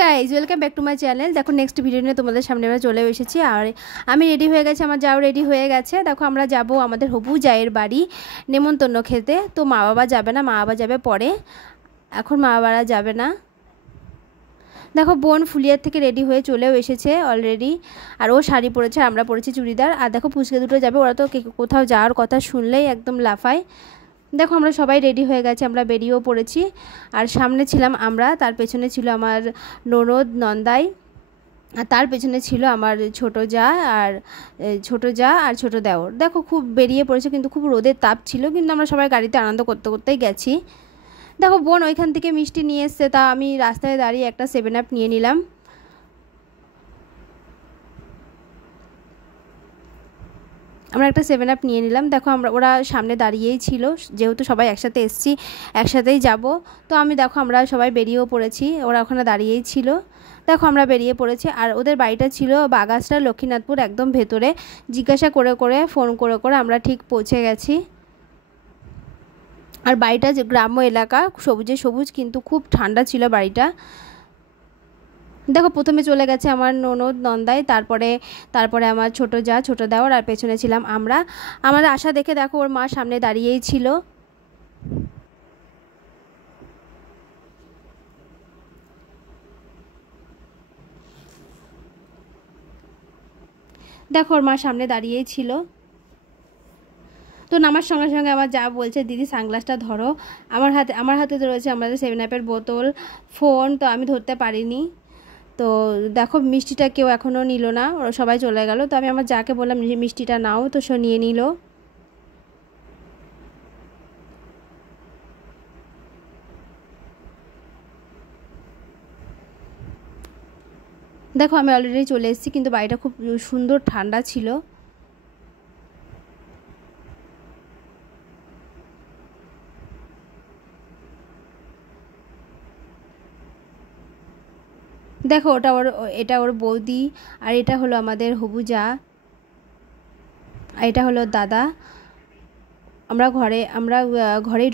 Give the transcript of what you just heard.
Guys welcome back to my channel. দেখো next video নিয়ে তোমাদের সামনে আমরা চলে এসেছি। আর আমি রেডি হয়ে গেছি, আমার যাও রেডি হয়ে গেছে। দেখো আমরা যাব আমাদের হবু জায়ের বাড়ি নেমন্তন্ন খেতে। তো মা বাবা যাবে না, মা বাবা যাবে পরে, এখন মা বাবারা যাবে না। দেখো বোন ফুলিয়ার থেকে রেডি হয়ে চলেও এসেছে অলরেডি। আর ও শাড়ি পরেছে, আমরা পরেছি চুড়িদার। আর দেখো পুচকে দুটো যাবে, ওরা তো কোথাও যাওয়ার কথা শুনলেই একদম লাফায়। দেখো আমরা সবাই রেডি হয়ে গেছি, আমরা বেরিয়েও পড়েছি। আর সামনে ছিলাম আমরা, তার পেছনে ছিল আমার ননদ নন্দাই, আর তার পেছনে ছিল আমার ছোট যা আর ছোট দেওর। দেখো খুব বেরিয়ে পড়েছে, কিন্তু খুব রোদের তাপ ছিল, কিন্তু আমরা সবাই গাড়িতে আনন্দ করতে করতেই গেছি। দেখো বোন ওইখান থেকে মিষ্টি নিয়ে এসছে, তা আমি রাস্তায় দাঁড়িয়ে একটা 7 আপ নিয়ে নিলাম। আমরা একটা 7 আপ নিয়ে নিলাম। দেখো ওরা সামনে দাঁড়িয়েই ছিল, যেহেতু সবাই একসাথে এসছি, একসাথেই যাব। তো দেখো আমরা সবাই বেরিয়েও পড়েছি, ওরা ওখানে দাঁড়িয়েই ছিল। দেখো আমরা বেরিয়ে পড়েছি। আর ওদের বাড়িটা ছিল বাগাসটা, লক্ষ্মীনাথপুর একদম ভেতরে। জিজ্ঞাসা করে করে ফোন করে করে আমরা ঠিক পৌঁছে গেছি। আর বাড়িটা যে গ্রাম্য এলাকা, সবুজে সবুজ, কিন্তু খুব ঠান্ডা ছিল বাড়িটা। দেখো প্রথমে চলে গেছে আমার ননদ নন্দাই, তারপরে আমার ছোট দেওর, আর পেছনে ছিলাম আমরা। আমাদের আশা দেখে দেখো ওর মা সামনে দাঁড়িয়েই ছিল। দেখো ওর মা সামনে দাঁড়িয়েই ছিল। তো নামার সঙ্গে সঙ্গে আমার যা বলছে, দিদি সানগ্লাসটা ধরো। আমার হাতে রয়েছে আমাদের 7 আপের বোতল, ফোন, তো আমি ধরতে পারিনি। তো দেখো মিষ্টিটা কেউ এখনও নিল না, ওরা সবাই চলে গেল। তো আমি আমার যাকে বললাম মিষ্টিটা নাও, তো সে নিয়ে নিল। দেখো আমি অলরেডি চলে এসেছি, কিন্তু বাড়িটা খুব সুন্দর ঠান্ডা ছিল। দেখো এটা ওর বৌদি, আর এটা হলো আমাদের হবু যা, আর এটা হলো দাদা। আমরা ঘরেই